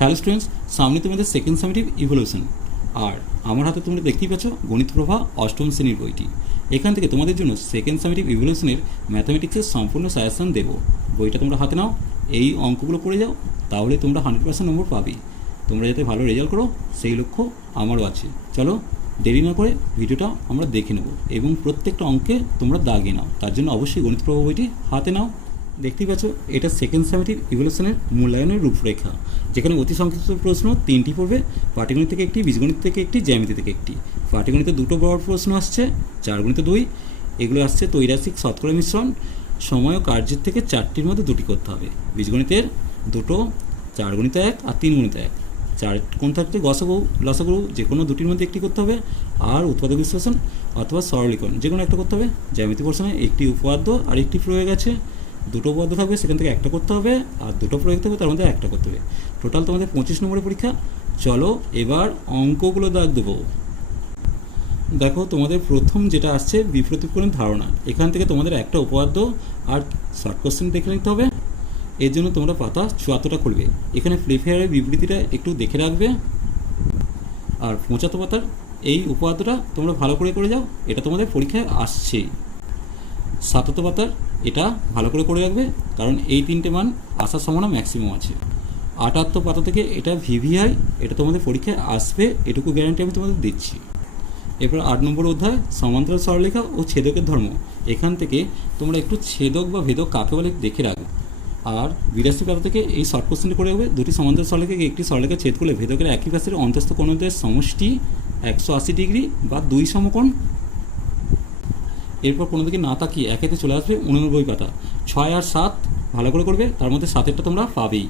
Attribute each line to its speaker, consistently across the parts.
Speaker 1: Hello students, সামনে তোমাদের second summative evolution আর আমার হাতে তোমরা দেখতেই পাচ্ছ গণিত প্রভা অষ্টম শ্রেণির বইটি। এখান থেকে তোমাদের জন্য সেকেন্ড সামিটিভ ইভলিউশনের ম্যাথামেটিক্সের সম্পূর্ণ সাজেশন দেবো। বইটা তোমরা হাতে নাও, এই অঙ্কগুলো পড়ে যাও, তাহলে তোমরা হান্ড্রেড পার্সেন্ট নম্বর পাবে। তোমরা যাতে ভালো রেজাল্ট করো, সেই লক্ষ্য আমারও আছে। চলো দেরি না করে ভিডিওটা আমরা দেখে নেব এবং প্রত্যেকটা অঙ্কে তোমরা দাগিয়ে নাও। তার জন্য অবশ্যই গণিত প্রভা বইটি হাতে নাও। দেখতেই পাচ্ছ, এটা সেকেন্ড সেমিটিভ ইভলিউশনের মূল্যায়নের রূপরেখা। যেখানে অতি সংক্ষিপ্ত প্রশ্ন তিনটি পড়বে, পাটিগণিত থেকে একটি, বীজগণিত থেকে একটি, জ্যামিতি থেকে একটি। পাটিগণিতে দুটো বড় প্রশ্ন আসছে চার গণিতে দুই, এগুলো আসছে তৈরাসিক শতকরা মিশ্রণ, সময় ও কার্যের থেকে চারটির মধ্যে দুটি করতে হবে। বীজগণিতের দুটো চার গণিত এক আর তিন গণিত এক। চার কোন থাকতে গসগু, লসগু যে কোনো দুটির মধ্যে একটি করতে হবে, আর উৎপাদক বিশ্লেষণ অথবা সরলীকরণ যে কোনো একটা করতে হবে। জ্যামিতি প্রশ্নে একটি উপাদ্য আর একটি প্রয়োগ আছে। দুটো উপপাদ্য থাকবে সেখান থেকে একটা করতে হবে, আর দুটো প্রয়োগ থাকবে তার মধ্যে একটা করতে হবে। টোটাল তোমাদের পঁচিশ নম্বরের পরীক্ষা। চলো এবার অঙ্কগুলো দাগ দেবো। দেখো, তোমাদের প্রথম যেটা আসছে বিপ্রতীপকরণ ধারণা। এখান থেকে তোমাদের একটা উপপাদ্য আর শর্ট কোশ্চেন দেখে নিতে হবে। এর জন্য তোমরা পাতা চুয়াত্তরটা খুলবে। এখানে প্রিফেয়ারের বিবৃতিটা একটু দেখে রাখবে। আর পঁচাত্তর পাতার এই উপপাদ্যটা তোমরা ভালো করে করে যাও, এটা তোমাদের পরীক্ষায় আসছে। সাতাত্তর পাতার এটা ভালো করে করে রাখবে, কারণ এই তিনটে মান আসার সম্ভাবনা ম্যাক্সিমাম আছে। আটাত্তর পাতা থেকে এটা ভিভিআই এটা তোমাদের পরীক্ষায় আসবে, এটুকু গ্যারান্টি আমি তোমাদের দিচ্ছি। এরপর আট নম্বর অধ্যায়, সমান্তরাল সরলেখা ও ছেদকের ধর্ম। এখান থেকে তোমরা একটু ছেদক বা ভেদক কাকে বলে দেখে রাখবে। আর বিরাশি পাতা থেকে এই শর্ট কোশ্চেনটি করে রাখবে, দুটি সমান্তরাল সরলেখাকে একটি সরলেখা ছেদ করলে ভেদকের একই পাশের অন্তস্থ কোণদের সমষ্টি একশো আশি ডিগ্রি বা দুই সমকোণ এরপর কোনো দিকে না তাকিয়ে একেতে চলে আসবে উননব্বই পাতা ছয় আর সাত ভালো করে করবে, তার মধ্যে সাতেরটা তোমরা পাবেই।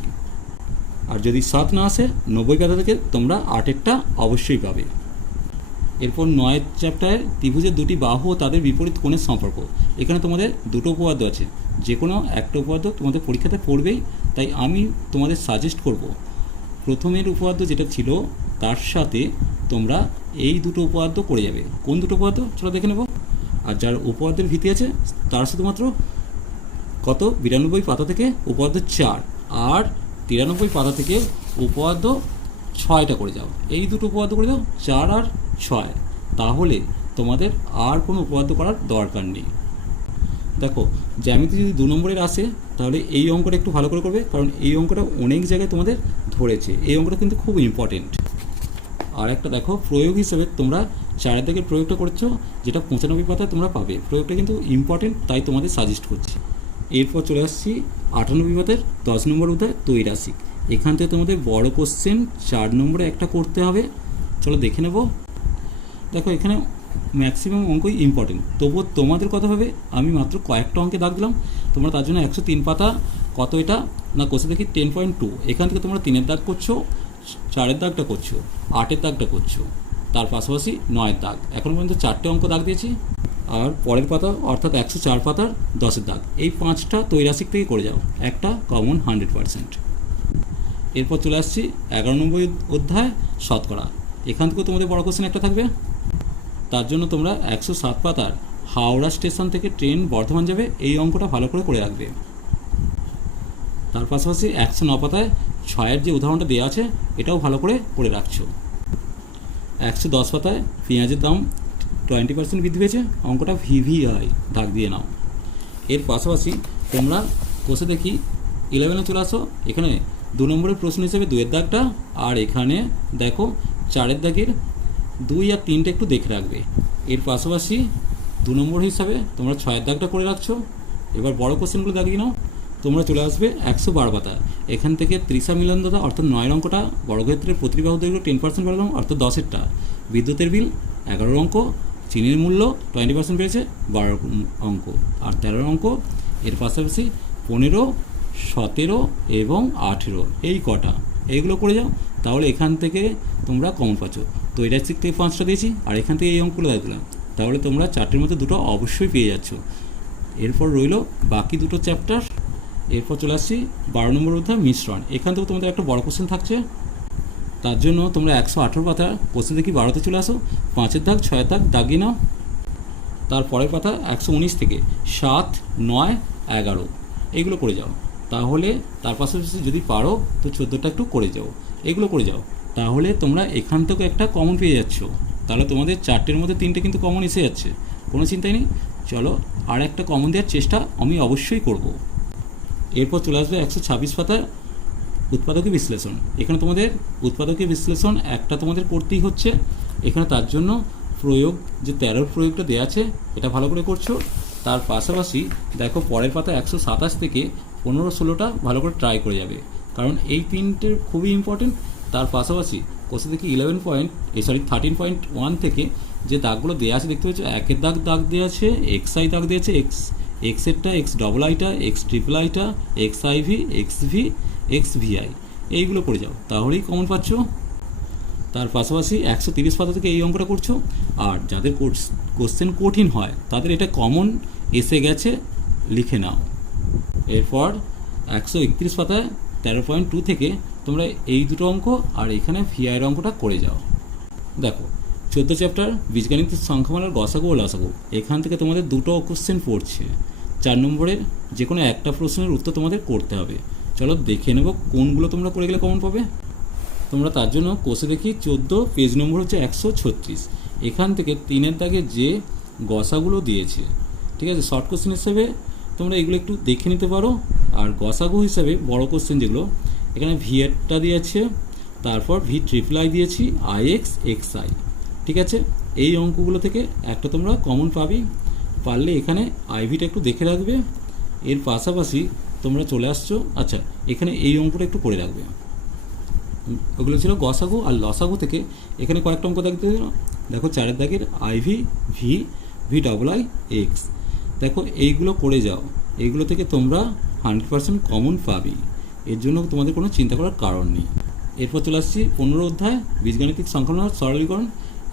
Speaker 1: আর যদি সাত না আসে, নব্বই পাতা থেকে তোমরা আটেরটা অবশ্যই পাবে। এরপর নয়ের চ্যাপ্টারে ত্রিভুজের দুটি বাহু ও তাদের বিপরীত কোণের সম্পর্ক। এখানে তোমাদের দুটো উপপাদ্য আছে। যে কোনো একটা উপপাদ্য তোমাদের পরীক্ষাতে পড়বেই, তাই আমি তোমাদের সাজেস্ট করব। প্রথমের উপপাদ্য যেটা ছিল, তার সাথে তোমরা এই দুটো উপপাদ্য করে যাবে। কোন দুটো উপপাদ্য? চলো দেখে নেব। আর যার উপপাদ্যের ভীতি আছে, তার শুধুমাত্র কত? বিরানব্বই পাতা থেকে উপপাদ্য চার। আর তিরানব্বই পাতা থেকে উপপাদ্য ছয়টা করে যাও। এই দুটো উপপাদ্য করে যাও, চার আর ছয়। তাহলে তোমাদের আর কোনো উপপাদ্য করার দরকার নেই। দেখো, জ্যামিতি যদি দু নম্বরের আসে, তাহলে এই অঙ্কটা একটু ভালো করে করবে, কারণ এই অঙ্কটা অনেক জায়গায় তোমাদের ধরেছে। এই অঙ্কটা কিন্তু খুব ইম্পর্টেন্ট আর একটা দেখো, প্রয়োগ হিসেবে তোমরা চারের দিকের প্রয়োগটা করছ, যেটা পঁচানব্বই পাতায় তোমরা পাবে। প্রয়োগটা কিন্তু ইম্পর্টেন্ট তাই তোমাদের সাজেস্ট করছি। এরপর চলে আসছি আটানব্বই পাতের দশ নম্বর উদায় তৈরাসিক এখান থেকে তোমাদের বড় কোশ্চেন চার নম্বরে একটা করতে হবে। চলো দেখে নেব। দেখো, এখানে ম্যাক্সিমাম অঙ্কই ইম্পর্টেন্ট তবুও তোমাদের কথা ভাবে আমি মাত্র কয়েকটা অঙ্কে দাগ দিলাম। তোমরা তার জন্য একশো তিন পাতা, কত এটা? না কোষে দেখি টেন পয়েন্ট টু এখান থেকে তোমরা তিনের দাগ করছ, চারের দাগটা করছ, আটের দাগটা করছ। তার পাশাপাশি নয়ের দাগ। এখন পর্যন্ত চারটে অঙ্ক দাগ দিয়েছি, আর পরের পাতা অর্থাৎ একশো চার পাতার দশের দাগ। এই পাঁচটা তৈরাসিক থেকে করে যাও, একটা কমন হান্ড্রেড পারসেন্ট এরপর চলে আসছি এগারো নম্বর অধ্যায়, শতকরা। এখান থেকেও তোমাদের বড় কোশ্চেন একটা থাকবে। তার জন্য তোমরা একশো সাত পাতার হাওড়া স্টেশন থেকে ট্রেন বর্ধমান যাবে, এই অঙ্কটা ভালো করে করে রাখবে তার পাশাপাশি একশো ন পাতায় ছয়ের যে উদাহরণটা দেওয়া আছে, এটাও ভালো করে করে রাখছো। একশো দশ পাতায় পেঁয়াজের দাম টোয়েন্টি পার্সেন্ট বৃদ্ধি পেয়েছে। অঙ্কটা ভিভিআই দাগ দিয়ে নাও। এর পাশাপাশি তোমরা কোষে দেখি ইলেভেনে চলে আসো। এখানে দু নম্বরের প্রশ্ন হিসেবে দুয়ের দাগটা, আর এখানে দেখো চারের দাগের দুই আর তিনটা একটু দেখে রাখবে। এর পাশাপাশি দু নম্বর হিসাবে তোমরা ছয়ের দাগটা করে রাখছো। এবার বড় কোশ্চেনগুলো দাগিয়ে নাও। তোমরা চলে আসবে একশো বারো পাতা এখান থেকে ত্রিশা মিলন দাদা অর্থাৎ নয়ের অঙ্কটা বর্গক্ষেত্রের প্রতিবাহ দৈর্ঘ্য টেন পার্সেন্ট বাড়লাম অর্থাৎ দশেরটা। বিদ্যুতের বিল এগারোর অঙ্ক চিনির মূল্য টোয়েন্টি পার্সেন্ট বেড়েছে বারো অঙ্ক আর তেরোর অঙ্ক এর পাশাপাশি পনেরো, সতেরো এবং আঠেরো, এই কটা। এইগুলো করে যাও, তাহলে এখান থেকে তোমরা কমন পাচ্ছ। তৈরাসিক থেকে পাঁচটা দিয়েছি, আর এখান থেকে এই অঙ্কগুলো দিলাম। তাহলে তোমরা চারটের মধ্যে দুটো অবশ্যই পেয়ে যাচ্ছ। এরপর রইল বাকি দুটো চ্যাপ্টার এরপর চলে আসছি বারো নম্বর অধ্যায় মিশ্রণ এখান থেকে তোমাদের একটা বড় কোশ্চেন থাকছে। তার জন্য তোমরা একশো আঠেরো পাতা কোশ্চেন থেকে বারোতে চলে আসো। পাঁচের দাগ, ছয়ের দাগ দাগিয়ে নাও। তার পরের পাতা একশো উনিশ থেকে। সাত, নয়, এগারো। এইগুলো করে যাও। তাহলে তার পাশাপাশি যদি পারো, তো চোদ্দোটা একটু করে যাও। এগুলো করে যাও। তাহলে তোমরা এখান থেকে একটা কমন পেয়ে যাচ্ছ। তাহলে তোমাদের চারটের মধ্যে তিনটে কিন্তু কমন এসে যাচ্ছে। কোনো চিন্তাই নেই। চলো আর একটা কমন দেওয়ার চেষ্টা আমি অবশ্যই করব। এরপর চলে আসবে একশো ছাব্বিশ পাতায় উৎপাদকীয় বিশ্লেষণ। এখানে তোমাদের উৎপাদকীয় বিশ্লেষণ একটা তোমাদের করতেই হচ্ছে। এখানে তার জন্য প্রয়োগ, যে তেরোর প্রয়োগটা দেওয়া আছে, এটা ভালো করে করছ। তার পাশাপাশি দেখো পরের পাতা একশো সাতাশ থেকে পনেরো ষোলোটা ভালো করে ট্রাই করে যাবে। কারণ এই তিনটের খুবই ইম্পর্টেন্ট তার পাশাপাশি কোষে থেকে ইলেভেন পয়েন্ট এই সরি থার্টিন পয়েন্ট ওয়ান থেকে যে দাগগুলো দেওয়া আছে, দেখতে পাচ্ছ? একের দাগ দাগ দেওয়া আছে এক্স আই দাগ দেওয়া আছে এক্স এক্সেরটা এক্স ডবল আইটা এক্স ট্রিপল আইটা X I V X V X VI এইগুলো করে যাও। তাহলেই কমন পাচ্ছ। তার পাশাপাশি একশো তিরিশ পাতা থেকে এই অঙ্কটা করছ। আর যাদের কোশ্চেন কঠিন হয়, তাদের এটা কমন এসে গেছে, লিখে নাও। এরপর একশো একত্রিশ পাতায় তেরো পয়েন্ট টু থেকে তোমরা এই দুটো অঙ্ক আর এখানে ভিআইয়ের অঙ্কটা করে যাও। দেখো, চোদ্দ চ্যাপ্টার বীজগণিত সংখ্যামালার গসাগু ও লসাগু। এখান থেকে তোমাদের দুটো কোশ্চেন পড়ছে। চার নম্বরের যে কোনো একটা প্রশ্নের উত্তর তোমাদের করতে হবে। চলো দেখে নেব কোনগুলো তোমরা করে গেলে কমন পাবে। তোমরা তার জন্য কোষে দেখি চোদ্দ পেজ নম্বর হচ্ছে একশো ছত্রিশ। এখান থেকে তিনের দাগে যে গসাগুলো দিয়েছে, ঠিক আছে? শর্ট কোশ্চেন হিসেবে তোমরা এগুলো একটু দেখে নিতে পারো। আর গসাগু হিসাবে বড় কোশ্চেন যেগুলো, এখানে ভি এরটা দিয়েছে, তারপর ভি ট্রিপল আই দিয়েছি আই এক্স এক্স আই ঠিক আছে? এই অঙ্কগুলো থেকে একটা তোমরা কমন পাবি পারলে এখানে আইভিটা একটু দেখে রাখবে। এর পাশাপাশি তোমরা চলে আসছো। আচ্ছা এখানে এই অঙ্কটা একটু করে রাখবে। ওগুলো ছিল গসাগু আর লসাগু থেকে এখানে কয়েকটা অঙ্ক দেখতে দেখো, চারের দাগের IV V V double I X দেখো, এইগুলো করে যাও। এইগুলো থেকে তোমরা হান্ড্রেড পার্সেন্ট কমন পাবি। এর জন্য তোমাদের কোনো চিন্তা করার কারণ নেই। এরপর চলে আসছি পনেরো অধ্যায়, বীজগাণিতিক সংখ্যালঘন সরলীকরণ।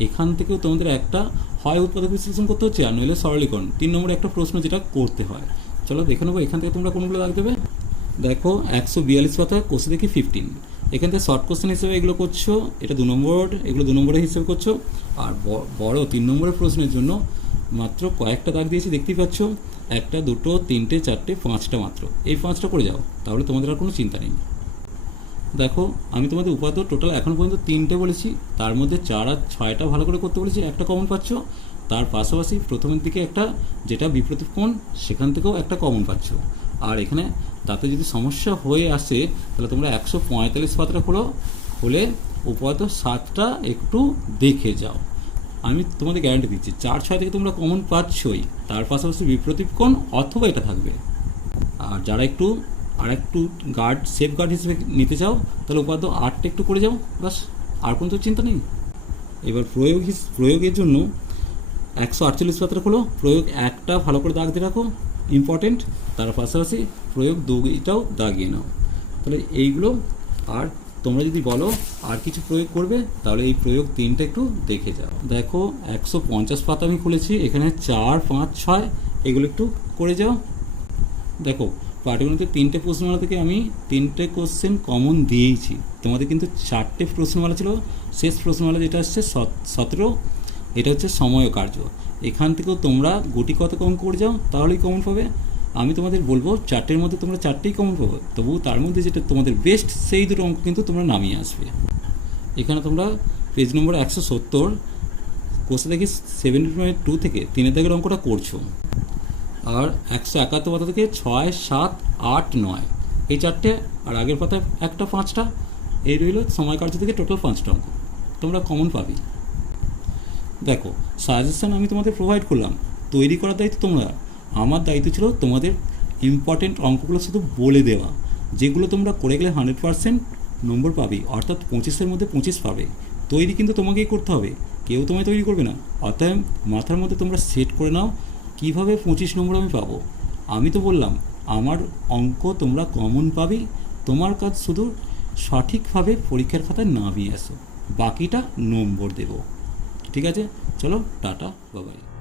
Speaker 1: এখান থেকেও তোমাদের একটা হয় উৎপাদক বিশ্লেষণ করতে হচ্ছে, আর নইলে সরলীকরণ। তিন নম্বরে একটা প্রশ্ন যেটা করতে হয়। চলো দেখে নেব, এখান থেকে তোমরা কোনগুলো দাগ দেবে? দেখো, একশো বিয়াল্লিশ পাতা কোষে দেখি ফিফটিন এখান থেকে শর্ট কোশ্চেন হিসেবে এগুলো করছ, এটা দু নম্বর এগুলো দু নম্বরের হিসেবে করছ। আর বড় তিন নম্বরের প্রশ্নের জন্য মাত্র কয়েকটা দাগ দিয়েছি, দেখতেই পাচ্ছ? একটা, দুটো, তিনটে, চারটে, পাঁচটা মাত্র। এই পাঁচটা করে যাও, তাহলে তোমাদের আর কোনো চিন্তা নেই। দেখো, আমি তোমাদের উপাত্ত টোটাল এখন পর্যন্ত তিনটে বলেছি, তার মধ্যে চার আর ছয়টা ভালো করে করতে বলেছি, একটা কমন পাচ্ছ। তার পাশাপাশি প্রথমের দিকে একটা, যেটা বিপ্রতীপ কোণ, সেখান থেকেও একটা কমন পাচ্ছ। আর এখানে তাতে যদি সমস্যা হয়ে আসে, তাহলে তোমরা একশো পঁয়তাল্লিশ পাতাটা খোলো, খুলে উপাত্ত সাতটা একটু দেখে যাও। আমি তোমাদের গ্যারান্টি দিচ্ছি, চার ছয় থেকে তোমরা কমন পাচ্ছই, তার পাশাপাশি বিপ্রতীপ কোণ অথবা এটা থাকবে। আর যারা একটু আর একটু গার্ড সেফ গার্ড হিসেবে নিতে চাও, তাহলে উপাদ্য আটটা একটু করে যাও বাস আর কোনো তো চিন্তা নেই। এবার প্রয়োগ প্রয়োগের জন্য একশো আটচল্লিশ পাত্র খোলো, প্রয়োগ একটা ভালো করে দাগ দিয়ে রাখো ইম্পর্টেন্ট তার পাশাপাশি প্রয়োগ দুইটাও দাগিয়ে নাও। তাহলে এইগুলো, আর তোমরা যদি বলো আর কিছু প্রয়োগ করবে, তাহলে এই প্রয়োগ তিনটা একটু দেখে যাও। দেখো, একশো পঞ্চাশ পাতা আমি খুলেছি, এখানে চার, পাঁচ, ছয়, এগুলো একটু করে যাও। দেখো পাটিগণিতের তিনটে প্রশ্নমালা থেকে আমি তিনটে কোশ্চেন কমন দিয়েইছি। তোমাদের কিন্তু চারটে প্রশ্নমালা ছিল। শেষ প্রশ্নমালা যেটা আসছে সতেরো, এটা হচ্ছে সময় কার্য। এখান থেকেও তোমরা গুটি কত কম করে যাও, তাহলেই কমন পাবে। আমি তোমাদের বলব, চারটের মধ্যে তোমরা চারটেই কমন পাবে। তবু তার মধ্যে যেটা তোমাদের বেস্ট সেই দুটো অঙ্ক কিন্তু তোমরা নামিয়ে আসবে। এখানে তোমরা পেজ নম্বর একশো সত্তর কোর্সে দেখি সেভেন্টি টু থেকে তিনের দাগের অঙ্কটা করছ। আর একশো একাত্তর পাতা থেকে ছয়, সাত, আট, নয়। এই চারটে আর আগের পাতা একটা পাঁচটা। এই রইল সময় কার্য থেকে টোটাল পাঁচটা অঙ্ক। তোমরা কমন পাবি। দেখো সাজেশন আমি তোমাদের প্রোভাইড করলাম। তৈরি করার দায়িত্ব তোমরা। আমার দায়িত্ব ছিল তোমাদের ইম্পর্টেন্ট অঙ্কগুলো শুধু বলে দেওয়া, যেগুলো তোমরা করে গেলে হান্ড্রেড পার্সেন্ট নম্বর পাবে, অর্থাৎ পঁচিশের মধ্যে পঁচিশ পাবে। তৈরি কিন্তু তোমাকেই করতে হবে। কেউ তোমায় তৈরি করবে না। অতএব মাথার মধ্যে তোমরা সেট করে নাও। কীভাবে পঁচিশ নম্বর আমি পাবো? আমি তো বললাম, আমার অঙ্ক তোমরা কমন পাবে, তোমার কাজ শুধু সঠিকভাবে পরীক্ষার খাতায় নামিয়ে আসো বাকিটা নম্বর দেব। ঠিক আছে? চলো, টাটা বাবাই